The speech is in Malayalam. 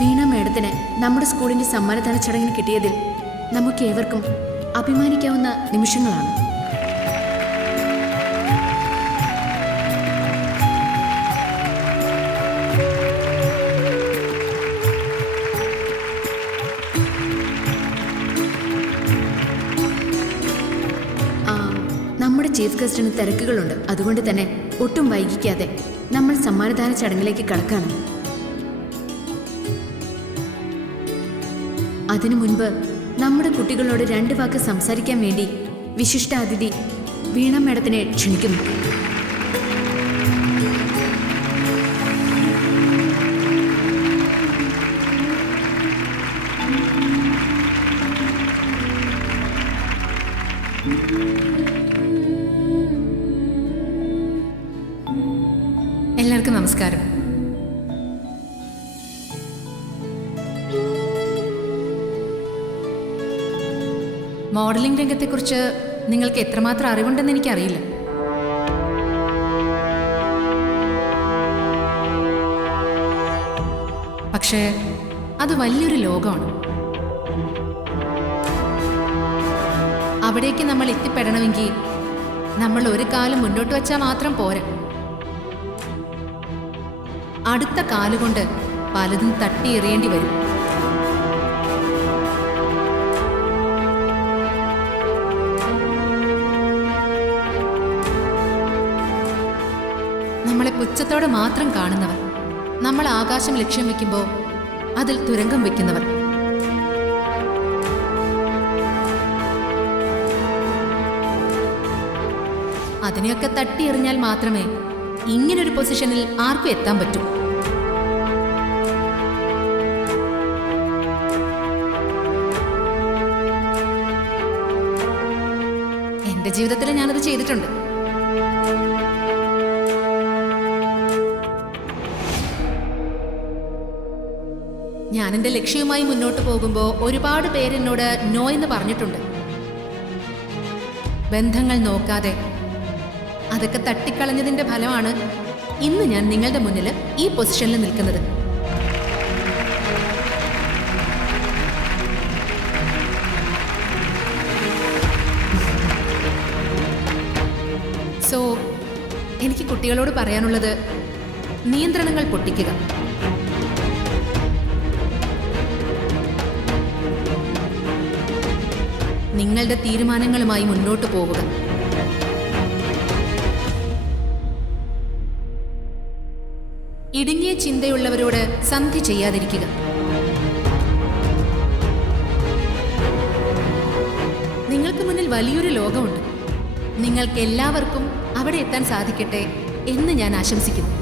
വീണ മേഡത്തിന് നമ്മുടെ സ്കൂളിന്റെ സമ്മാനദാന ചടങ്ങിന് കിട്ടിയതിൽ നമുക്ക് ഏവർക്കും അഭിമാനിക്കാവുന്ന നിമിഷങ്ങളാണ്. നമ്മുടെ ചീഫ് ഗസ്റ്റിന് തിരക്കുകളുണ്ട്. അതുകൊണ്ട് തന്നെ ഒട്ടും വൈകിക്കാതെ നമ്മൾ സമ്മാനദാന ചടങ്ങിലേക്ക് കടക്കാണ്. അതിനു മുൻപ് നമ്മുടെ കുട്ടികളോട് 2 വാക്ക് സംസാരിക്കാൻ വേണ്ടി വിശിഷ്ടാതിഥി വീണ മേഡത്തിനെ ക്ഷണിക്കുന്നു. എല്ലാവർക്കും നമസ്കാരം. മോഡലിംഗ് രംഗത്തെക്കുറിച്ച് നിങ്ങൾക്ക് എത്രമാത്രം അറിവുണ്ടെന്ന് എനിക്കറിയില്ല. പക്ഷേ അത് വലിയൊരു ലോകമാണ്. അവിടേക്ക് നമ്മൾ എത്തിപ്പെടണമെങ്കിൽ നമ്മൾ ഒരു കാലം മുന്നോട്ട് വച്ചാൽ മാത്രം പോരാ. അടുത്ത കാലുകൊണ്ട് പലതും തട്ടിയെറിയേണ്ടി വരും. നമ്മളെ പുച്ഛത്തോടെ മാത്രം കാണുന്നവർ, നമ്മൾ ആകാശം ലക്ഷ്യം വെക്കുമ്പോൾ അതിൽ തുരങ്കം വെക്കുന്നവർ, അതിനെയൊക്കെ തട്ടിയെറിഞ്ഞാൽ മാത്രമേ ഇങ്ങനൊരു പൊസിഷനിൽ ആർക്കും എത്താൻ പറ്റൂ. എന്റെ ജീവിതത്തിൽ ഞാനത് ചെയ്തിട്ടുണ്ട്. ഞാൻ എന്റെ ലക്ഷ്യവുമായി മുന്നോട്ട് പോകുമ്പോൾ ഒരുപാട് പേരെന്നോട് നോ എന്ന് പറഞ്ഞിട്ടുണ്ട്. ബന്ധങ്ങൾ നോക്കാതെ അതൊക്കെ തട്ടിക്കളഞ്ഞതിന്റെ ഫലമാണ് ഇന്ന് ഞാൻ നിങ്ങളുടെ മുന്നിൽ ഈ പൊസിഷനിൽ നിൽക്കുന്നത്. സോ എനിക്ക് കുട്ടികളോട് പറയാനുള്ളത്, നിയന്ത്രണങ്ങൾ പൊട്ടിക്കുക. നിങ്ങളുടെ തീരുമാനങ്ങളുമായി മുന്നോട്ട് പോവുക. ഇടുങ്ങിയ ചിന്തയുള്ളവരോട് സന്ധി ചെയ്യാതിരിക്കുക. നിങ്ങൾക്ക് മുന്നിൽ വലിയൊരു ലോകമുണ്ട്. നിങ്ങൾക്ക് എല്ലാവർക്കും അവിടെ എത്താൻ സാധിക്കട്ടെ എന്ന് ഞാൻ ആശംസിക്കുന്നു.